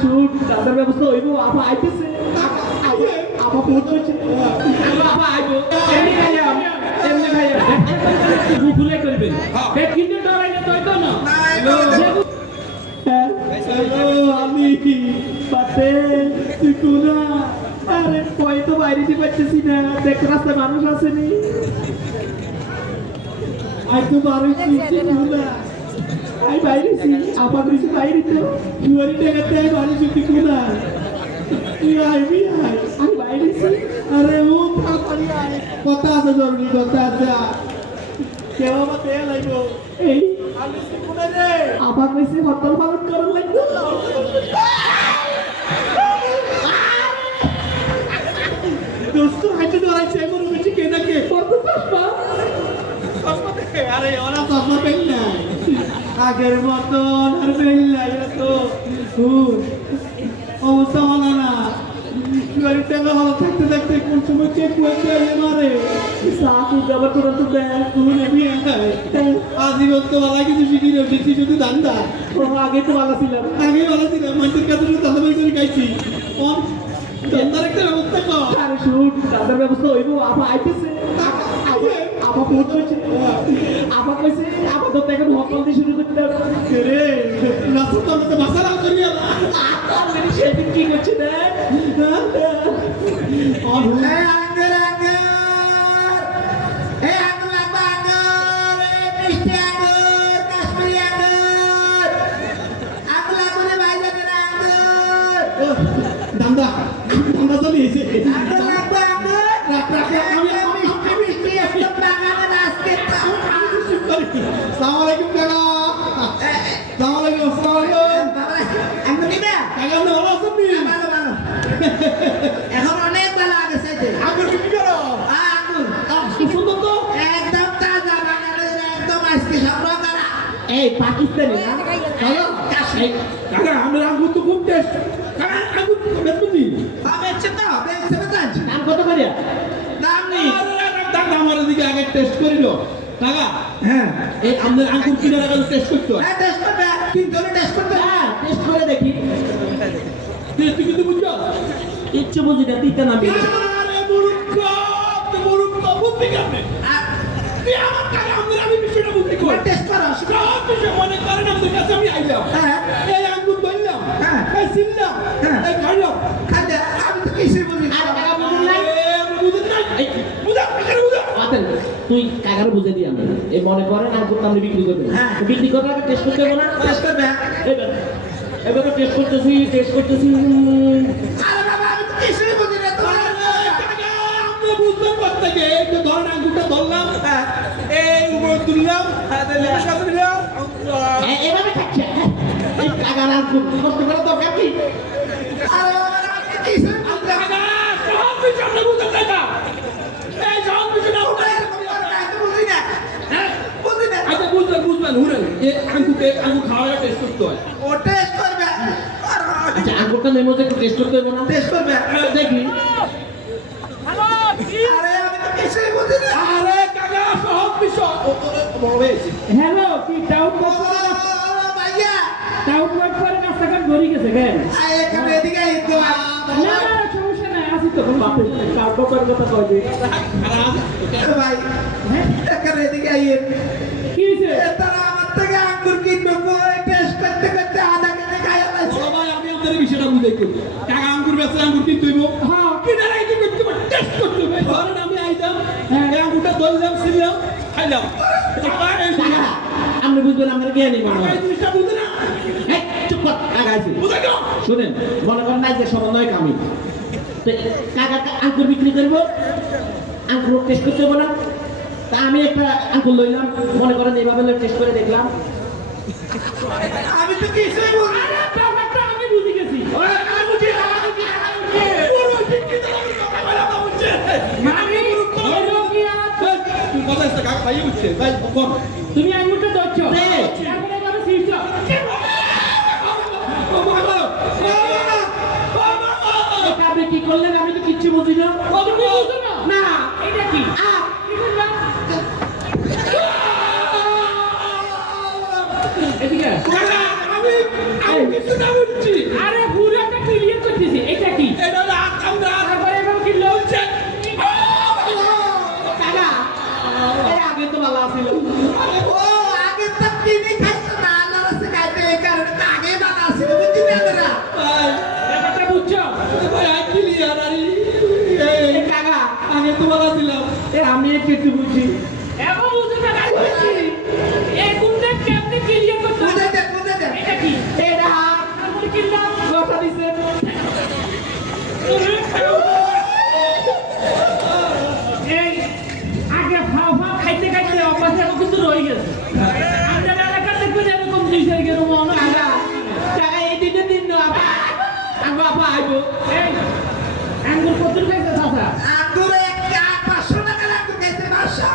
Shoot তাদের ব্যবস্থা হইব আপা আইতেছে আপা পৌঁছেছে আপা আইবো এমনি খাইয়া ভুলে করবেন কিন্তু ডরাইলে তো হইতো না আমি পাতে তুই কোনা আরে কই তো বাইরে দিতে পারতেছি না দেখ রাস্তায় মানুষ আসেনি আই তো বারোই চিনছি কোনা আই বাইরে ছি আপা কইছি বাইরে তো জুয়ারি টাকাতে আই মানুষ তুই কোনা তুই আইবি আই বাইরে ছি আরে ও তাড়াতাড়ি আয় কথা আছে জরুরি কথা আছে কেউ আমার তেল আইবো এই আপা কইছে হরতাল পালন করার লাগবে দোস্ত হাইতে ধরাইছে এমন বেশি কে নাকি কত চশমা চশমা দেখে আরে ওরা চশমা পেল না আগের মতন আর পেল না এটা তো অবস্থা হলো না জুয়ারি টাকা ভালো থাকতে থাকতে কোন সময় চেক করতে মারে সাথে আবার তোরা তো দেখ কোন নেবি আজীবন তো ভালো কিছু শিখি না বেশি শুধু ধান্দা আগে তো ভালো ছিলাম মানুষের কাছে দাদা ভাই করে খাইছি ধান্দার একটা ব্যবস্থা কর আরে শুট দাদার ব্যবস্থা হইব আপা আইতেছে আপা পৌঁছেছে আপা কইছে আপা তো এখন হকাল দিয়ে শুরু করতে রে রাস্তা তো আমাকে ভাষা না করি আপা সেদিন কি করছে না দান্দা চলিয়েছে এখন অনেক ভালো আগেছে একদম আজকে সংগ্রহ করা এই পাকিস্তানি কাকা আমরা আঙ্গুর তো খুব টেস্ট কাকা আঙ্গুর বেচবি দাম কত করে দাম নেই দাম আমার দিকে আগে টেস্ট করিল কাকা হ্যাঁ এই আমাদের আঙ্গুর কিনার আগে টেস্ট করতে হয় টেস্ট করবে কিন্তু টেস্ট করবে হ্যাঁ টেস্ট করে দেখি তুই কিন্তু বুঝছো ইচ্ছে বুঝি না তুই কেন আরে মুরুক্ক বুঝবি কেমনে তুই আমার কাছে আমি বিষয়টা বুঝতে কই টেস্ট করো সব বিষয় মনে করেন আমাদের কাছে আমি আইলাম হ্যাঁ এই আঙ্গুর বললাম হ্যাঁ এই সিললাম এই খাইলাম খাদ্য আমি তো কিছুই বুঝি না তুই কাকারে বুঝে দিই আমি এই মনে করেন আঙ্গুর আমরা বিক্রি করবো বিক্রি করার আগে টেস্ট করতে হবে না টেস্ট করবে এবার টেস্ট করতেছি আরে বাবা আমি তো কিছুই বুঝি না তো আমরা বুঝলাম করতে গিয়ে এই যে ধরেন আঙ্গুরটা ধরলাম এই উপরে তুললাম এভাবে খাচ্ছে এই কাকার আঙ্গুর কষ্ট করে দরকার কি আরে বাবা আমি তো কিছুই বুঝি না সব কিছু আমরা বুঝতে চাই না এই সব কিছু না বুঝি না বুঝি না আচ্ছা বুঝবেন হুরেন এই আঙ্গুর খাওয়ার টেস্ট করতে হয় ও টেস্ট করবে আচ্ছা আঙ্গুরটা নেমো যে টেস্ট করতে হবে না টেস্ট করবে দেখি আরে আমি তো কিছুই বুঝি না আরে কাকা সব বিষয় বড় হয়েছে হ্যালো কি ডাউট ভাইয়া ডাউট করে রাস্তাঘাট ভরে গেছে কেন আয় এখানে এদিকে আই তো না সমস্যা নাই আসি তো বাপে কাউকে করে কথা কয় যে ভাই এখানে এদিকে আই কি হইছে তারা আমার থেকে আঙ্গুর কিনবো টেস্ট করতে করতে আধা কেনে খাইয়া লাইছে সবাই আমি আপনাদের বিষয়টা বুঝাই করি কাকা আঙ্গুর বেচে আঙ্গুর কিনতে হইব হ্যাঁ কিনার আগে কি করতে হবে টেস্ট করতে হবে ধরেন আমি আইতাম এই আঙ্গুরটা ধরলাম ছিলাম খাইলাম আপনি বুঝবেন আমার জ্ঞানী মানুষ এই জিনিসটা বুঝে না চুপ কর কাকা আছে বুঝাই দাও শুনেন মনে করেন নাই যে সমন্বয় কামি তো কাকা আঙ্গুর বিক্রি করবো আঙ্গুর টেস্ট করতে হবে না তা আমি একটা আঙ্গুর লইলাম মনে করেন এইভাবে টেস্ট করে দেখলাম আমি তো কিছুই বুঝি না আমি বুঝে গেছি তুমি আঙ্গুরটা ধরছো আপনি কি করলেন আমি তো কিচ্ছু বুঝি না না এটা কি এদিকে আমি কিছু না বুঝছি আরে ঘুরে আমি একটু একটু বুঝি এখন বুঝতে পারছি এই কোনটা কেমনে ক্লিয়ার করতে হবে? বুঝে দে এটা কি এটা তারপরে কিনলাম কথা দিছে এই আগে ফাও ফাও খাইতে খাইতে অভ্যাসে কিন্তু রয়ে গেছে আমাদের এলাকার দেখবেন এরকম দুইশো এরকম অনেক টাকা টাকা এই দিনে দিন না আপা আঙ্গো আপা আইবো এই আঙ্গুর কত খাইছে চাচা আঙ্গুর একটা 500 টাকা আঙ্গুর খাইছে 500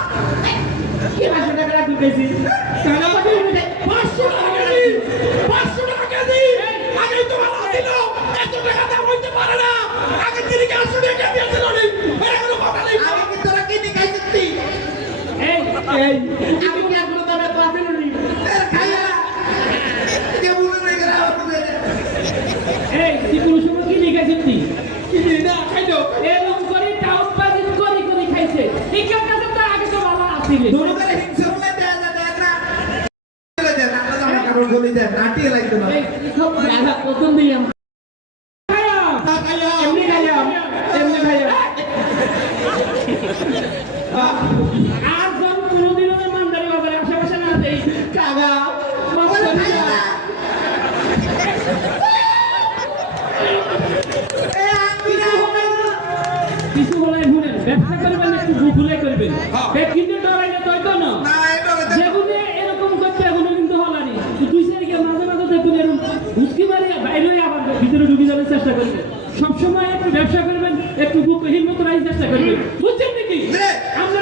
কি 500 টাকা রাখি পেয়েছি টাকা কত হইবে 500 টাকা দি 500 টাকা দি আগে তো ভালো ছিল এত টাকা দাম হইতে পারে না আগে তিনি 800 টাকা দিয়েছিল নি এরকম কথা নেই আমি কি তোরা কিনে খাইছিস তুই এই এই আমি কি আঙ্গুর দামে তো আসিল নি এর খাইয়া কে বলে রে গরা বলে এই তুই কোন সময় কি লিখেছিস তুই কি না খাইলো এরকম করে টাউন বাজিত করি করি খাইছে টিকার কাছে তো আগে তো ভালো আসিলে দোনো করে হিংসা বলে দে না বলে দে না আমরা জামা কাপড় বলি দে নাটিয়ে লাগতো না এই সব জায়গা প্রথম দিলাম খায়া খাইয়া এমনি খায়া এমনি খাইয়া আর যখন কোনোদিনও মানদারি বাজারে আশেপাশে না দেই কাকা মাফ বলে করে খাইয়া দাও। এ আঙ্গুর কিছু বলাই শুনেন ব্যবসা করবেন একটু ভুলে করবেন কিন্তু ডরাইলে তো হইতো না না এটা বলে যেগুলো এরকম করতে এগুলো কিন্তু হলানি দুই সারিকে মাঝে মাঝে দেখুন এরকম হুসকি মারিয়া বাইরে হয়ে আবার ভিতরে ঢুকে যাওয়ার চেষ্টা করবেন সবসময় একটু ব্যবসা করবেন একটু বুক হিম্মত রাখার চেষ্টা করবেন বুঝছেন নাকি জি। আমরা